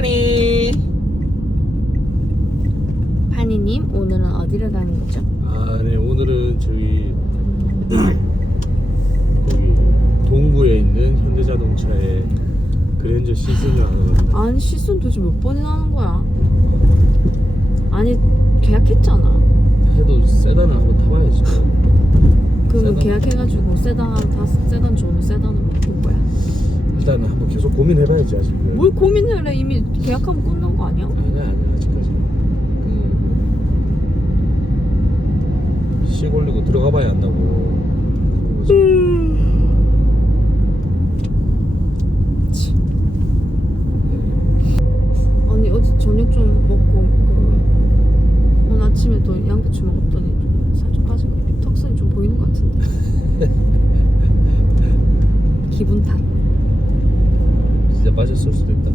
하니 파니님 오늘은 어디를 가는 거죠? 아네 오늘은 저기 거기 동구에 있는 현대자동차의 그랜저 시즌을 하러 갑니다 아니 시즌 도대체 몇 번이나 하는 거야? 아니 계약했잖아. 해도 세단을 한번 타봐야지 그러면 세단. 계약해가지고 세단 다 세단 좋으면 세단을 거야. 일단은 한번 계속 고민해봐야지 아직. 뭘 고민을 해? 이미 계약하면 끝난 거 아니야? 아니야 아니야 아직까지. 그 시골리고 들어가봐야 안다고. 아니 어제 저녁 좀 먹고 그 오늘 아침에 또 양배추 먹었더니 좀 살좀 빠진 거 턱선이 좀 보이는 것 같은데. 기분 탓 진짜 빠졌을 수도 있다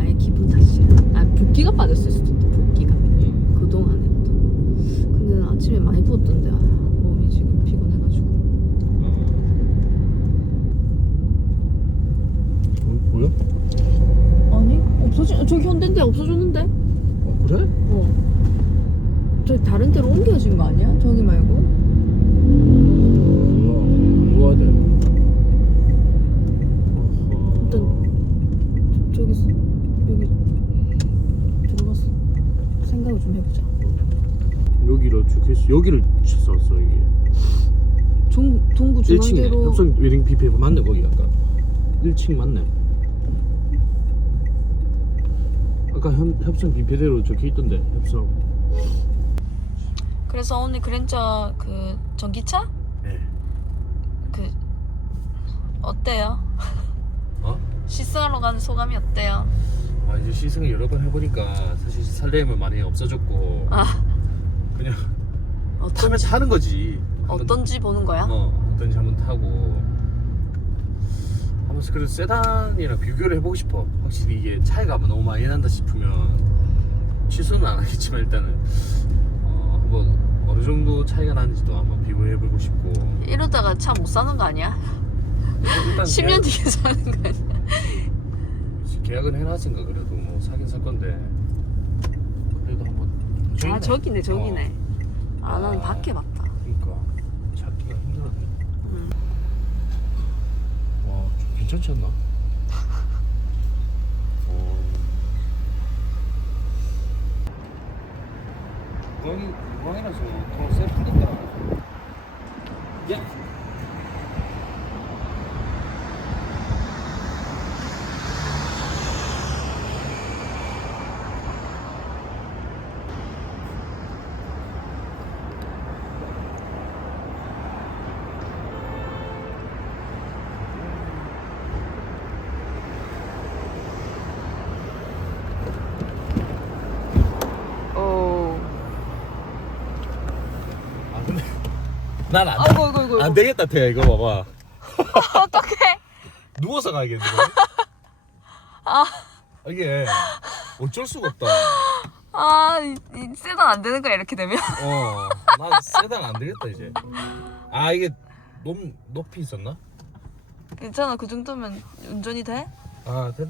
아예 기분 탓이야 아 붓기가 빠졌을 수도 있다 붓기가 응. 그동안에 또 근데 난 아침에 많이 부었던데 아, 몸이 지금 피곤해가지고 어. 보여? 아니 없어지 저기 현대인데 없어졌는데 어 그래? 어 저기 다른 데로 옮겨진 거 아니야? 저기 말고 뭐야 이거 하대 일단 저, 저기. 여기 들어가서 생각을 좀 해보자. 여기로 죽겠어 여기를 썼어 이게 종, 동구 1층에 중앙대로 협성 웨딩 뷔페 맞네 거기 아까 1층 맞네 아까 협, 협성 뷔페대로 적혀 있던데 협성 그래서 오늘 그랜저 그 전기차 네. 그 어때요? 어? 시승하러 가는 소감이 어때요? 아 이제 시승을 여러 번 해보니까 사실 설렘은 많이 없어졌고 아 그냥 타면 어떤지 타는 거지 한번- 어떤지 보는 거야? 어 어떤지 한번 타고 한번 그래도 세단이랑 비교를 해보고 싶어 확실히 이게 차이가 너무 많이 난다 싶으면 취소는 안 하겠지만 일단은 어 한번 어느 정도 차이가 나는지도 한번 비교해보고 싶고 이러다가 차 못 사는 거 아니야? 일단 10년 뒤에 사는 거 아니야? 계약, 계약은 해놨으니까 그래도 뭐 사긴 살 건데 그래도 한번 아 저기네. 저기네 저기네. 아 나는 아. 밖에 봤다. 그러니까 찾기가 힘들었네 음. 와, 좀 괜찮지 않나? 어. 무광이, 무광이라서 더 세프겠다. 야! 오. 아, 근데. 난 안, 아이고 아이고 아이고. 안 되겠다, 태야, 이거 봐봐. 어떡해? 누워서 가야겠네. 아. 이게 어쩔 수가 없다. 아, 이, 이 세단 안 되는 거야 이렇게 되면? 어, 난 세단 안 되겠다, 이제. 아, 이게 높, 높이 있었나? 괜찮아 그 정도면 운전이 돼? 아, 그,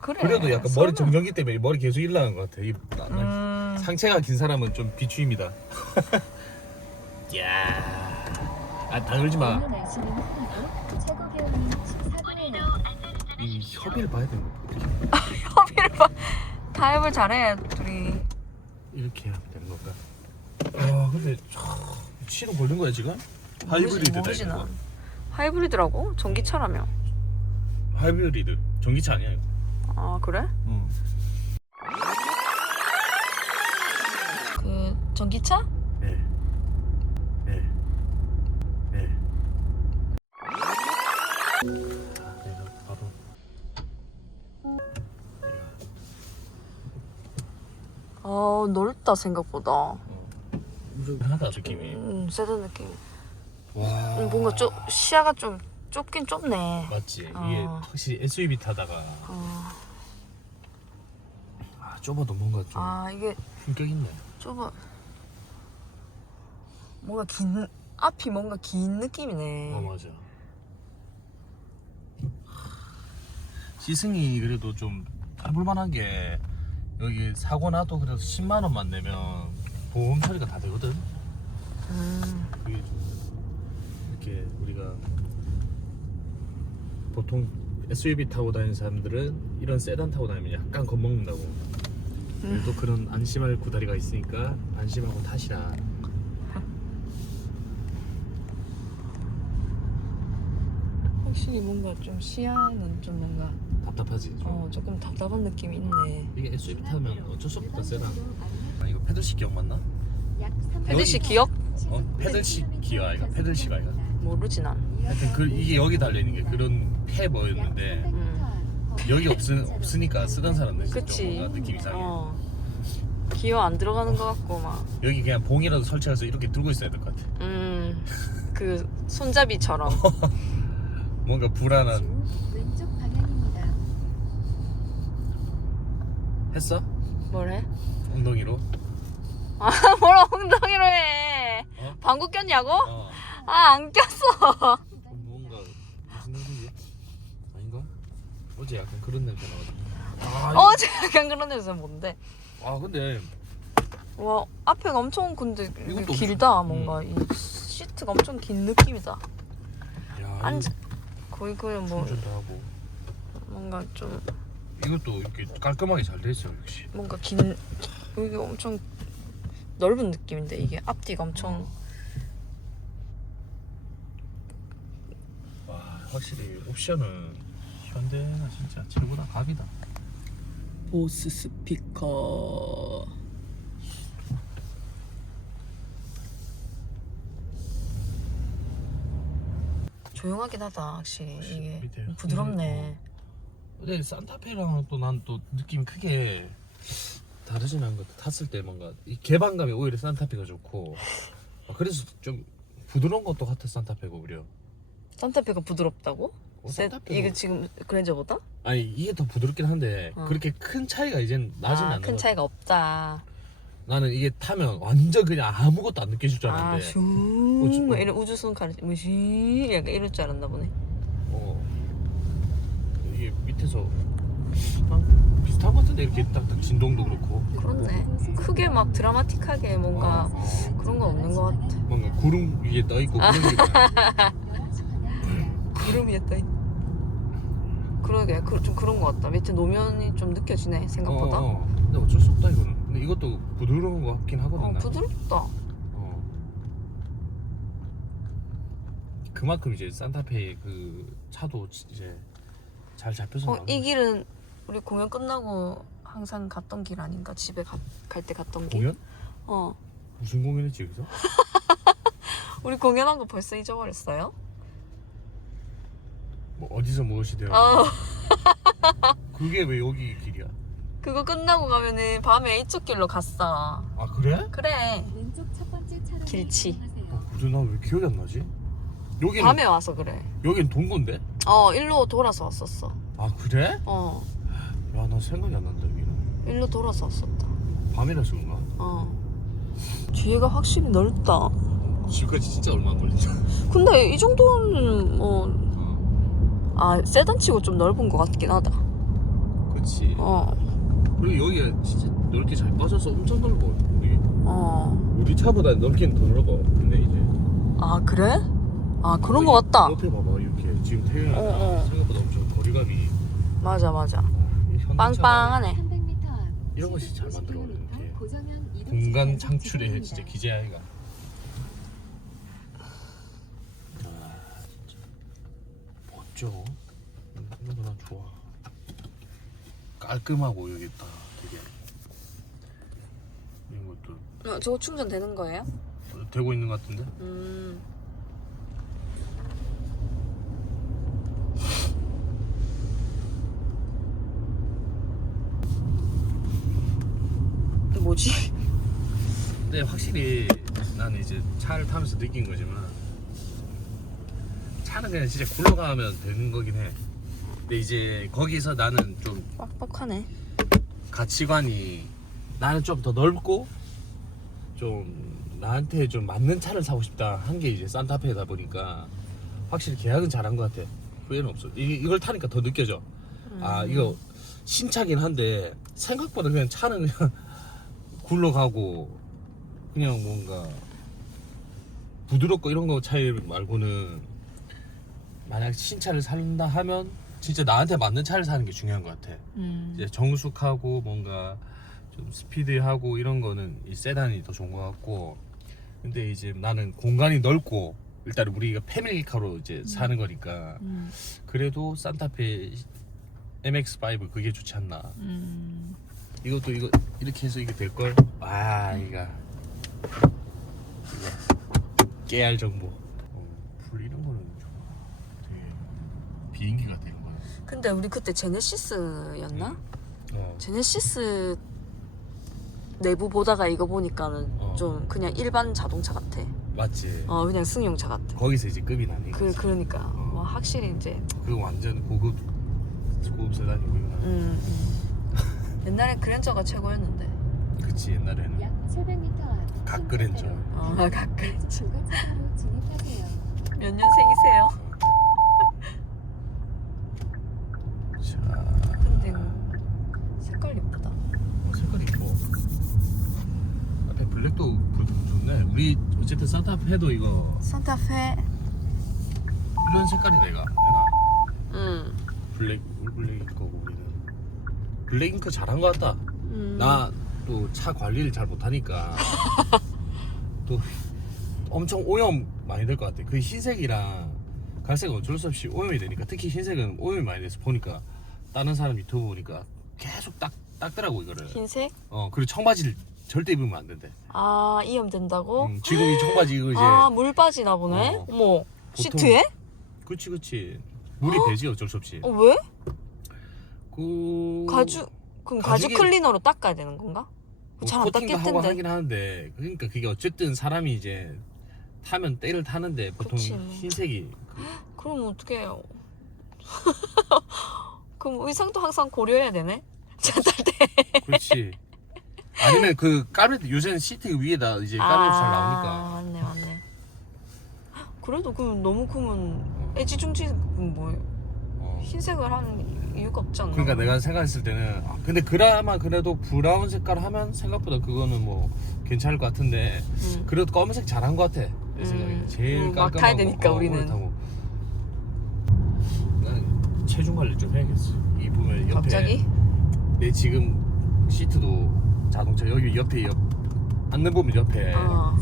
그래. 그래도 약간 설마. 머리 정전기 때문에 머리 계속 일나는 것 같아. 이, 나- 나- 음, 상체가 긴 사람은 좀 비추입니다. 야, 아 마. 최고 기온이 14도예요. 이 협의를 봐야 되는 거. 협의를 봐. 타협을 잘해 둘이. 이렇게 하면 되는 건가? 아, 근데 참, 시동 걸린 거야 지금? 하이브리드다 모르지, 이거. 난. 하이브리드라고? 전기차라며. 하이브리드. 전기차 아니야 이거? 아 그래? 응. 그 전기차? 네. 네. 네. 어 넓다 생각보다. 좀 하다 느낌이. 음 세단 느낌. 와. 음, 뭔가 좀 시야가 좀 좁긴 좁네. 맞지. 이게 어. 확실히 SUV 타다가 어, 아 좁아도 뭔가 좀 아 이게 품격 있네. 좁아. 뭔가 긴 앞이 뭔가 긴 느낌이네. 어 맞아. 시승이 그래도 좀 해볼만한 게 여기 사고 나도 그래도 10만 원만 내면 보험 처리가 다 되거든. 음. 그게 좀 이렇게 우리가 보통 SUV 타고 다니는 사람들은 이런 세단 타고 다니면 약간 겁먹는다고. 그래도 그런 안심할 구다리가 있으니까 안심하고 타시라. 확실히 뭔가 좀 시야는 좀 뭔가 답답하지. 좀. 어 조금 답답한 느낌이 있네. 이게 SUV 타면 어쩔 수 없다 세단. 아 이거 패들식 기억 맞나? 패드시 기억? 어 패들식 기어 아이가 패들식 아이가. 모르지 난. 하여튼 그 이게 여기 달려 있는 게 그런 패 뭐였는데 음. 여기 없으 없으니까 쓰던 사람들 좀 그치. 뭔가 느낌 이상해. 어. 기어 안 들어가는 것 같고 막. 여기 그냥 봉이라도 설치해서 이렇게 들고 있어야 될 것 같아. 음. 그 손잡이처럼. 뭔가 불안한. 왼쪽 방향입니다. 했어? 뭘 해? 엉덩이로? 아, 뭘 엉덩이로 해. 어? 방구 꼈냐고? 어. 아, 안 꼈어. 뭔가 무슨 냄새지? 아닌가? 어제 약간 그런 냄새 나거든. 아, 어제 약간 그런 데서 뭔데? 아 근데 와, 앞에가 엄청 근데 이것도 길다. 무슨- 뭔가 이 시트가 엄청 긴 느낌이다. 야 앉아. 거의 그냥 뭐 하고 뭔가 좀 이것도 이렇게 깔끔하게 잘 돼 있어 역시. 뭔가 긴 여기 엄청 넓은 느낌인데 이게 앞뒤가 엄청 와 확실히 옵션은 현대가 진짜 최고다 갑이다. 보스 스피커 조용하긴 하다 확실히 이게 밑에 부드럽네 근데 산타페랑은 또난 또 느낌 크게 다르진 않은 것 같아. 탔을 때 뭔가 이 개방감이 오히려 산타페가 좋고 아, 그래서 좀 부드러운 것도 같아 산타페가 오히려. 산타페가 부드럽다고? 어, 세- 산타페가- 이게 지금 그랜저보다? 아니 이게 더 부드럽긴 한데 어. 그렇게 큰 차이가 이젠 나진 아, 않는 큰 것 차이가 없다 같아. 나는 이게 타면 완전 그냥 아무것도 안 느껴질 줄 아, 알았는데 슝, 어, 저- 뭐 이런 우주선 가르, 뭐시 약간 이럴 줄 알았나 보네. 밑에서 한 비슷한 것 같은데 이렇게 딱딱 진동도 그렇고 그렇네. 크게 막 드라마틱하게 뭔가 어, 어. 그런 거 없는 것 같아. 뭔가 구름 위에 떠 있고 그런 게 구름 위에 떠 있. 그러게, 그, 좀 그런 것 같다. 밑에 노면이 좀 느껴지네 생각보다. 어, 어. 근데 어쩔 수 없다 이거는. 근데 이것도 부드러운 것 같긴 하거든. 어. 부드럽다. 어. 그만큼 이제 산타페의 그 차도 이제 잘 잡혀서 어, 이 길은 우리 공연 끝나고 항상 갔던 길 아닌가? 집에 갈 때 갔던 길. 공연? 어. 무슨 공연했지 여기서? 우리 공연한 거 벌써 잊어버렸어요? 뭐 어디서 무엇이 되어? 어. 그게 왜 여기 길이야? 그거 끝나고 가면은 밤에 이쪽 길로 갔어. 아 그래? 그래. 왼쪽 첫 번째 차로 길치. 어, 그래 나왜 기억이 안 나지? 여기는 밤에 와서 그래. 여긴 동구인데? 어, 일로 돌아서 왔었어. 아 그래? 어, 야 나 생각이 안 난다 여기는. 일로 돌아서 왔었다. 밤이라서 그런가? 어. 뒤에가 확실히 넓다. 지금까지 진짜 얼마 안 걸리죠? 근데 이 정도는 뭐, 어. 아, 세단 치고 좀 넓은 것 같긴 하다. 그렇지. 어, 그리고 여기가 진짜 넓게 잘 빠져서 엄청 넓어. 여기. 어. 우리 차보다 넓긴 더 넓어. 근데 이제 아, 그래? 아, 그런 것 같다. 옆에 봐봐 이렇게 지금 태양 어, 어. 생각보다 엄청 거리감이 맞아, 맞아. 이 현대차가 빵빵하네. 300m 앞 이런 것이 잘 790km 만들어가는 게 고정형 이동 공간 창출에. 진짜 기재아이가. 아 진짜 멋져. 음, 이거 난 좋아. 깔끔하고 여기 딱 되게 이런 것도 어, 저거 충전되는 거예요? 되고 있는 것 같은데. 음. 뭐지? 근데 확실히 나는 이제 차를 타면서 느낀 거지만 차는 그냥 진짜 굴러가면 되는 거긴 해. 근데 이제 거기서 나는 좀 빡빡하네. 가치관이 나는 좀 더 넓고 좀 나한테 좀 맞는 차를 사고 싶다 한 게 이제 산타페다 보니까 확실히 계약은 잘한 것 같아. 후회는 없어. 이, 이걸 타니까 더 느껴져. 아 음. 이거 신차긴 한데 생각보다 그냥 차는 그냥 굴러가고 그냥 뭔가 부드럽고 이런 거 차이 말고는 만약 신차를 산다 하면 진짜 나한테 맞는 차를 사는 게 중요한 것 같아. 음. 이제 정숙하고 뭔가 좀 스피드하고 이런 거는 이 세단이 더 좋은 것 같고 근데 이제 나는 공간이 넓고 일단 우리가 패밀리카로 이제 사는 거니까 음. 그래도 산타페 MX5 그게 좋지 않나 음. 이것도 이거 이렇게 해서 이게 될 걸? 아 이거 이거 깨알 정보 어, 불 이런 거는 좀 되게 비행기 같아 이런 거는 근데 우리 그때 제네시스였나? 어. 제네시스 내부 보다가 이거 보니까는 어. 좀 그냥 일반 자동차 같아. 맞지 어 그냥 승용차 같아. 거기서 이제 급이 나네 그 그러니까 어. 와 확실히 이제 그거 완전 고급 고급 세단이고 이거는 음, 음. 옛날에 그랜저가 최고였는데. 그치 옛날에는 약 700m 앞 갓그랜저 어 가끔 진입하세요. 몇 년생이세요? 자 근데 색깔 예쁘다. 어, 색깔이 이뻐 앞에 블랙도 불 좋네 우리 어쨌든 산타페도 이거 산타페. 이런 색깔이 내가 내가 음. 블랙 블랙일 거고 블랙잉크 잘한 것 같다 음. 나 또 차 관리를 잘 못하니까 또 엄청 오염 많이 될 것 같아 그 흰색이랑 갈색은 어쩔 수 없이 오염이 되니까 특히 흰색은 오염이 많이 돼서 보니까 다른 사람 유튜브 보니까 계속 딱 닦더라고 이거를 흰색? 어 그리고 청바지를 절대 입으면 안 된대 아 이염 된다고? 음, 지금 이 청바지 이거 이제 아 물 빠지나 보네. 어. 어머 시트에? 그치 그치 물이 배지 어쩔 수 없이 어 왜? 그 가죽 그럼 가죽 가죽이- 클리너로 닦아야 되는 건가? 뭐잘안 코팅도 하고 닦겠던데. 하긴 하는데 그러니까 그게 어쨌든 사람이 이제 타면 때를 타는데 보통 그치, 뭐. 흰색이 그럼 어떻게 해요? 그럼 의상도 항상 고려해야 되네? 차탈 때. 그렇지 아니면 그 까르 요새는 시트 위에다 이제 까르도 잘 나오니까 맞네 맞네. 그래도 그럼 너무 그러면 애지중지 뭐예요? 어. 흰색을 하는 이유가 없지 않나? 그러니까 내가 생각했을 때는 아, 근데 그나마 그래도 브라운 색깔 하면 생각보다 그거는 뭐 괜찮을 것 같은데 음. 그래도 검은색 잘한 것 같아 내 음. 생각에 제일 음, 막 깔끔하고 타야 되니까, 어, 우리는. 타고. 나는 체중 관리 좀 해야겠어 이 보면 옆에 갑자기? 내 지금 시트도 자동차 여기 옆에 옆 앉는 부분 옆에 어.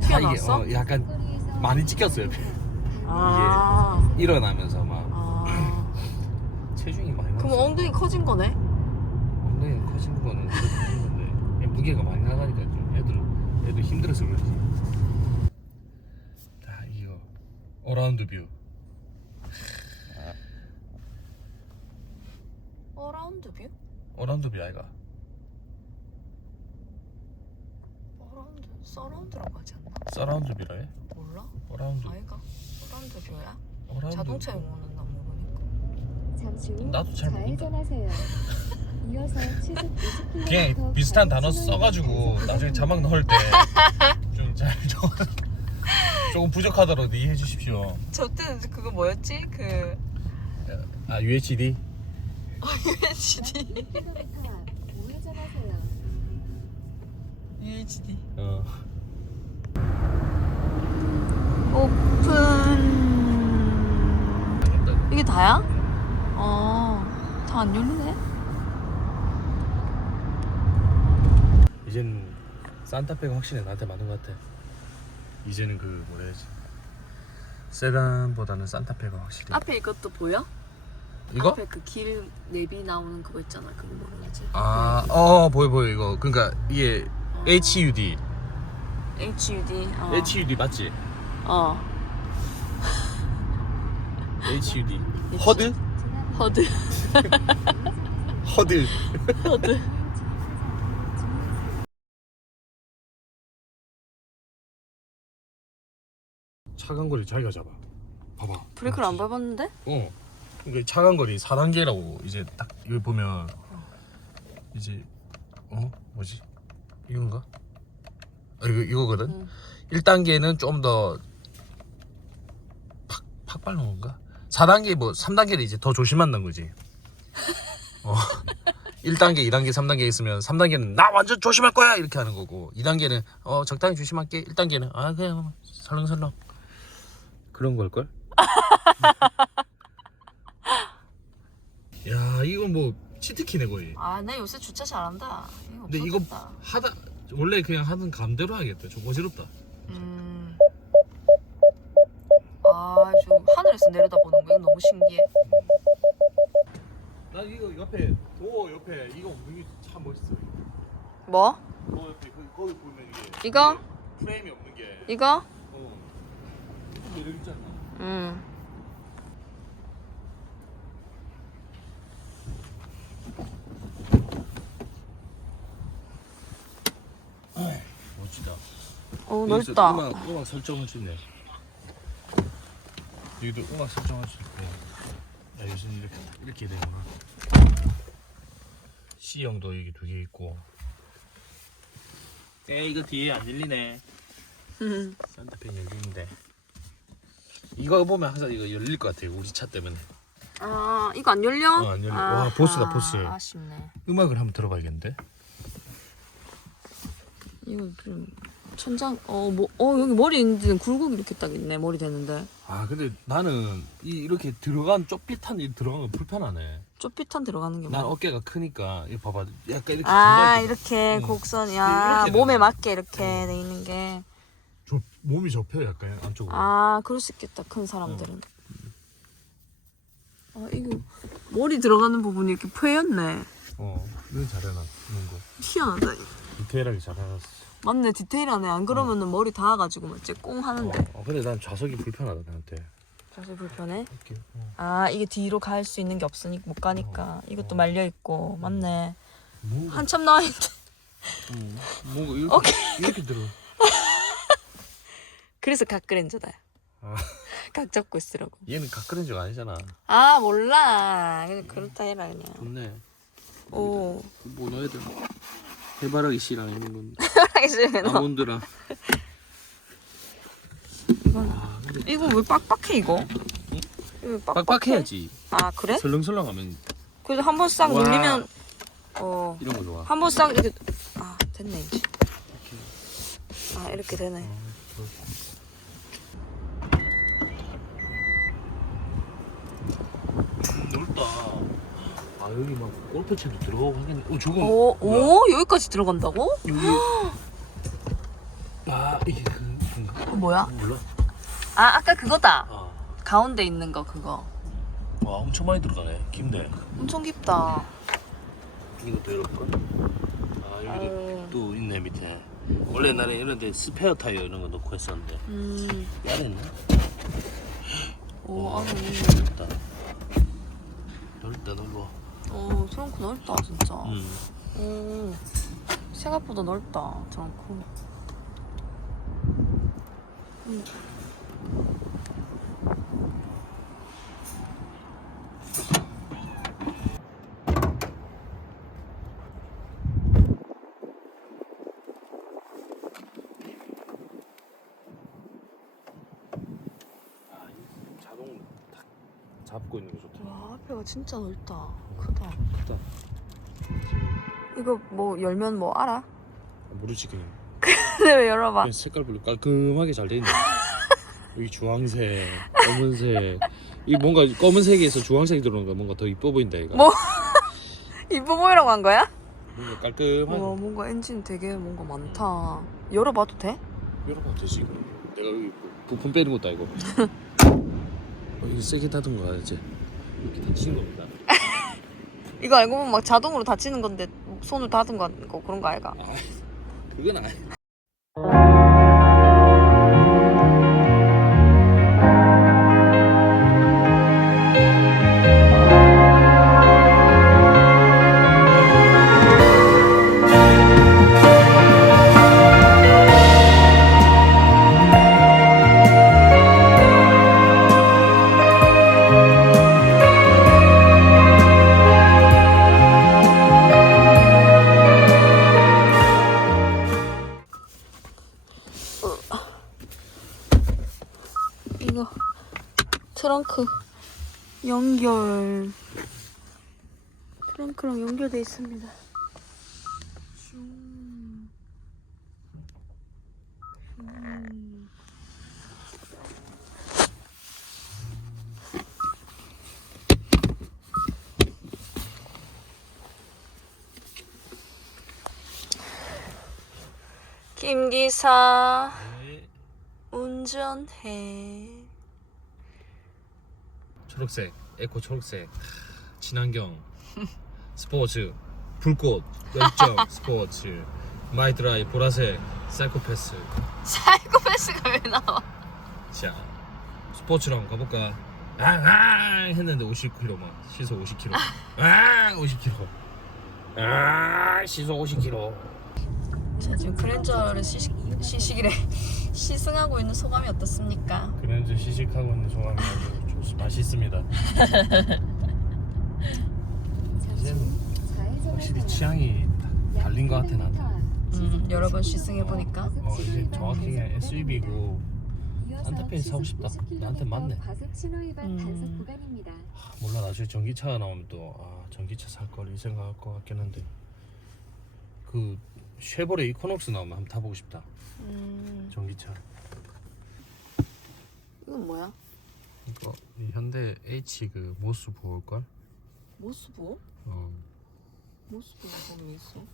다 이게 튀어나왔어? 어, 약간 많이 찍혔어요 옆에 아. 일어나면서 막 아. 체중이 많이 그럼 나왔어 엉덩이 커진 거네? 엉덩이 커진 거는 그래도 커진 건데 그냥 무게가 많이 나가니까 좀 애들 애들 힘들어서 그렇지 자 이거 어라운드 뷰 어라운드 뷰? 어라운드 뷰 아이가 어라운드 서라운드라고 하지 않나? 서라운드 뷰라 해 몰라? 어라운드 아이가? 어라운드 뷰야? 어라운드 자동차 용어는 잠시 후 나도 잘 모른다. 좌회전하세요. 이어서 시속 50km 그냥 비슷한 단어 써가지고 나중에 자막 넣을 때 좀잘 조금 부족하더라도 이해해 주십시오 저 때는 그거 뭐였지? 그 아 UHD UHD 우회전하세요. UHD 어 오픈 이게 다야? 아 다 안 열리네 이제는 산타페가 확실히 나한테 맞는 것 같아. 이제는 그 뭐라 해야지 세단보다는 산타페가 확실히 앞에 이것도 보여? 이거? 앞에 그 길 내비 나오는 그거 있잖아 그거 뭐라 그러지? 아, 어 보여 보여 이거. 그러니까 이게 HUD, HUD 어. HUD 맞지? 어 HUD. 허드? 허드 허드. 허드 차간 거리 자기가 잡아. 봐봐. 브레이크를 안 밟았는데? 어. 그러니까 차간 거리 4단계라고 이제 딱 이거 보면 이제 어 뭐지 이건가? 아 이거 이거거든. 응. 1단계는 좀 더 팍, 팍 밟는 건가? 4단계 뭐 3단계는 이제 더 조심한다는 거지. 어. 1단계, 2단계, 3단계 있으면 3단계는 나 완전 조심할 거야 이렇게 하는 거고 2단계는 어 적당히 조심할게 1단계는 아 그냥 설렁설렁 그런 걸걸? 야 이건 뭐 치트키네 거의 아, 나 요새 주차 잘한다. 이거 근데 이거 없어졌다. 하다 원래 그냥 하던 감대로 하겠다 좀 어지럽다 음. 아, 저 하늘에서 내려다보는 너무 신기해. 나 이거 옆에 도어 옆에 이거 게참 멋있어 뭐? 도어 옆에 그, 거기 보면 이게 이거? 프레임이 없는 게 이거? 어. 매력 않나? 음. 멋지다. 어, 넓다. 음악, 수 있네. 여기도 음악 설정할 수 있고. 야, 요즘 이렇게 이렇게 되구나. C형도 여기 두 개 있고. 에 이거 뒤에 안 열리네. 음. 산타페 열리는데. 이거 보면 항상 이거 열릴 것 같아요. 우리 차 때문에. 아, 이거 안 열려? 어, 안 열려. 아, 와, 보스다, 보스. 아쉽네. 음악을 한번 들어봐야겠는데. 이거 좀 천장 어뭐어 여기 머리 있는데 굴곡 이렇게 딱 있네 머리 되는데 아 근데 나는 이 이렇게 들어간 쪽빛한 이 들어간 거 불편하네. 쪼삐탄 들어가는 게 난 뭐야? 어깨가 크니까 이거 봐봐 약간 이렇게 아 이렇게 응. 곡선 야 이렇게 몸에 되는 맞게 이렇게 응. 돼 있는 게 좁- 몸이 접혀요 약간 안쪽으로 아 그럴 수 있겠다 큰 사람들은 아 이거 머리 들어가는 부분이 이렇게 패였네 어 이건 잘해놨는 거 희한하다. 디테일하게 잘해놨어 맞네 디테일하네. 안 그러면은 머리 닿아가지고 맞지 꽁 하는데. 어, 어, 근데 난 좌석이 불편하다 나한테. 자세 불편해? 이렇게 어. 아 이게 뒤로 갈 수 있는 게 없으니까 못 가니까. 이것도 말려 있고. 맞네. 뭔가, 한참 나와 있는데. 음, 뭔가 이렇게. 이렇게 들어. 그래서 각그랜저다. 아, 각 잡고 있으라고. 얘는 각그랜저가 아니잖아. 아 몰라. 그냥 그렇다 해라 그냥. 좋네. 오. 뭐 넣어야 되나 해바라기 씨랑 있는 건 하기 싫네 너 아몬드랑. 이건 아 근데 이거 왜 빡빡해 이거? 이거 왜 빡빡해? 빡빡해야지. 아 그래? 설렁설렁하면 그래서 한 번 싹 와. 눌리면 어. 이런 거 좋아. 한 번 싹 이렇게 아 됐네 이제. 아 이렇게 되네 넓다. 아 여기 막 골프채도 들어가고 하겠네. 어 저거 오, 뭐야? 오 여기까지 들어간다고? 여기 아 이게 그 뭔가 어, 뭐야? 몰라. 아 아까 그거다 아, 가운데 있는 거 그거 와 엄청 많이 들어가네. 김대. 엄청 깊다 이것도 열어볼까? 아 여기도 어. 또 있네 밑에. 원래 옛날에 이런데 스페어 타이어 이런 거 넣고 했었는데 음, 있나? 오 와, 안에 넓다. 넓다 넓어. 어 트렁크 넓다 진짜 음. 오 생각보다 넓다 트렁크 음. 아, 이 자동 딱 잡고 있는 게 좋다. 와 앞에가 진짜 넓다 크다 크다. 이거 뭐 열면 뭐 알아? 모르지 그냥. 근데 왜 열어봐 그냥 색깔별로 깔끔하게 잘 돼 있네. 여기 주황색, 검은색. 이 뭔가 검은색에서 주황색이 들어오는 거 뭔가 더 이뻐 보인다 이거. 뭐? 이뻐 보이라고 한 거야? 뭔가 와 깔끔하게. 뭔가 엔진 되게 뭔가 많다 열어봐도 돼? 열어봐 되지. 내가 여기 부품 빼는 것도 아니고. 어, 이거 세게 거 이제 이렇게 닫히는 겁니다. 이거 알고 보면 막 자동으로 닫히는 건데 손을 닫은 거, 거 그런 거 아이가? 아, 그건 아니. 트렁크 연결 트렁크 탱크랑 연결돼 있습니다. 김기사 네. 운전해. 초록색, 에코 초록색, 하, 친환경, 스포츠, 불꽃, 열정, 스포츠, 마이드라이 보라색, 사이코패스. 사이코패스가 왜 나와? 자, 스포츠로 한번 가볼까? 아, 했는데 50km 막 시속 50km. 아, 50km. 아, 시속 50km. 자 지금 그랜저를 시식, 시식이래 시승하고 있는 소감이 어떻습니까? 그랜저 시식하고 있는 소감이 아주 좋, 맛있습니다. 확실히 취향이 달린 것 같아 나한테. 음, 여러 번 시승해 보니까 어, 이제 정확히 SUV고 산타페 사고 싶다. 나한테 맞네. 음. 아, 몰라 나중에 전기차가 나오면 또 아, 전기차 살 걸 이 생각할 것 같긴 한데 그 쉐보레 이코녹스 나오면 한번 타보고 싶다. 음, 전기차. 이건 뭐야? 이거 이 현대 H 그 모스 보올 걸? 모스보? 어. 모스보가 거기 있어?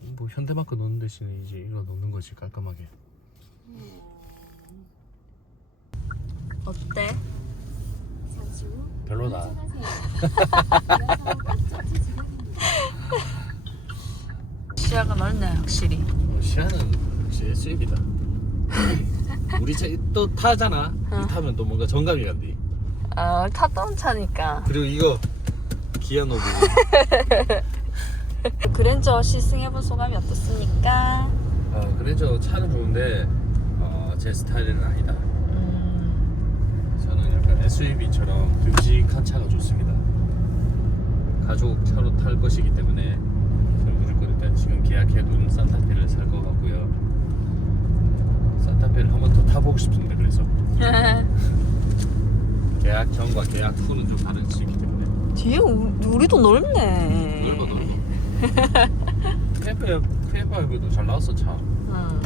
뭐 현대마크 넣는 대신에 이제 이거 넣는 거지 깔끔하게. 어때? 별로다. 시야가 넓네 확실히 어, 시야는 역시 SUV다. 우리 차 또 타잖아. 어. 이 타면 또 뭔가 정감이 간디. 아 탔던 차니까 그리고 이거 기아 노브. 그랜저 시승해본 소감이 어떻습니까? 아 그래서 차는 좋은데 어, 제 스타일은 아니다. 음, 저는 약간 SUV처럼 듬직한 차가 좋습니다. 가족 차로 탈 것이기 때문에 저는 무조건 일단 지금 계약해둔 산타페를 살 것 같고요. 산타페를 한 번 더 타보고 싶습니다. 그래서 계약 전과 계약 후는 좀 다른 시기 때문에 뒤에 우, 우리도 넓네 넓어 넓어. 크레파 크레파에도 잘 나왔어 차. 응.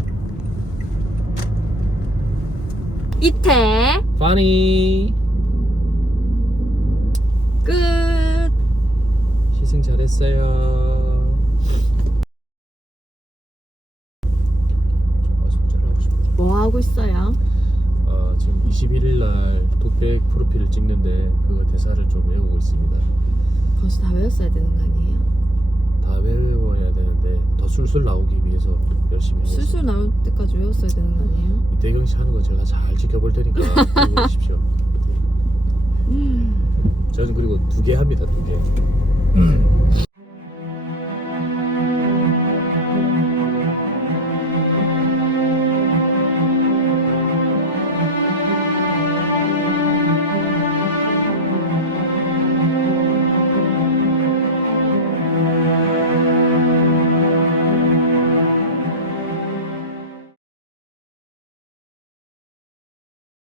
이태 파니 끝 시승 잘했어요. 정말 손절하고 싶다. 뭐 하고 있어요? 어, 지금 21일 날 독백 프로필을 찍는데 그거 대사를 좀 외우고 있습니다. 벌써 다 외웠어야 되는 거 아니에요? 다 외워야 되는데 더 술술 나오기 위해서 열심히 하겠습니다. 술술 나올 때까지 외웠어야 되는 거 아니에요? 이대경 씨 하는 거 제가 잘 지켜볼 테니까 기대해 주십시오. 저는 그리고 두 개 합니다. 두 개.